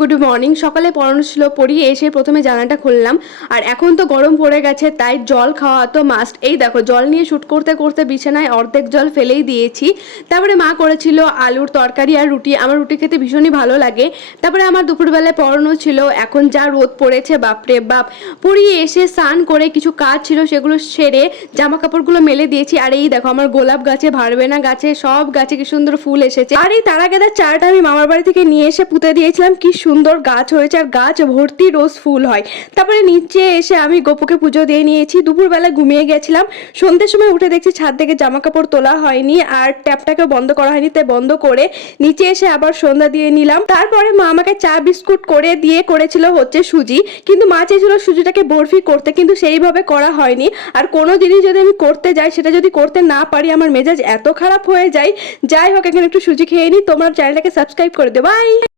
Good morning. সকালে পড়ানো ছিল, পড়িয়ে এসে প্রথমে জানালাটা খুললাম। আর এখন তো গরম পড়ে গেছে, তাই জল খাওয়া তো মাস্ট। এই দেখো, জল নিয়ে শ্যুট করতে করতে বিছানায় অর্ধেক জল ফেলেই দিয়েছি। তারপরে মা করেছিল আলুর তরকারি আর রুটি। আমার রুটি খেতে ভীষণই ভালো লাগে। তারপরে আমার দুপুরবেলায় পড়ানো ছিল। এখন যা রোদ পড়েছে বাপরে বাপ। পড়িয়ে এসে স্নান করে কিছু কাজ ছিল সেগুলো সেরে জামা কাপড়গুলো মেলে দিয়েছি। আর এই দেখো, আমার গোলাপ গাছে, ভারবেনা গাছে, সব গাছে কি সুন্দর ফুল এসেছে। আর এই তারা গাঁদার চারাটা আমি মামার বাড়ি থেকে নিয়ে এসে পুঁতে দিয়েছিলাম। কি সুন্দর গাছ হয়েছে, আর গাছ ভর্তি রোজ ফুল হয়। তারপরে নিচে এসে আমি গোপুকে পুজো দিয়ে নিয়েছি। দুপুরবেলা ঘুমিয়ে গেছিলাম, সন্ধ্যের সময় উঠে দেখছি ছাদ থেকে জামা কাপড় তোলা হয়নি আর ট্যাপটাকে বন্ধ করা হয়নি, তাই বন্ধ করে নিচে এসে আবার সন্ধ্যা দিয়ে নিলাম। তারপরে মা আমাকে চা বিস্কুট করে দিয়ে করেছিল হচ্ছে সুজি, কিন্তু মা চেয়েছিল সুজিটাকে বরফি করতে, কিন্তু সেইভাবে করা হয়নি। আর কোনো জিনিস যদি আমি করতে যাই, সেটা যদি করতে না পারি, আমার মেজাজ এত খারাপ হয়ে যায়। যাই হোক, এখানে একটু সুজি খেয়ে নিই। তোমার চ্যানেলটাকে সাবস্ক্রাইব করে দেবো। বাই।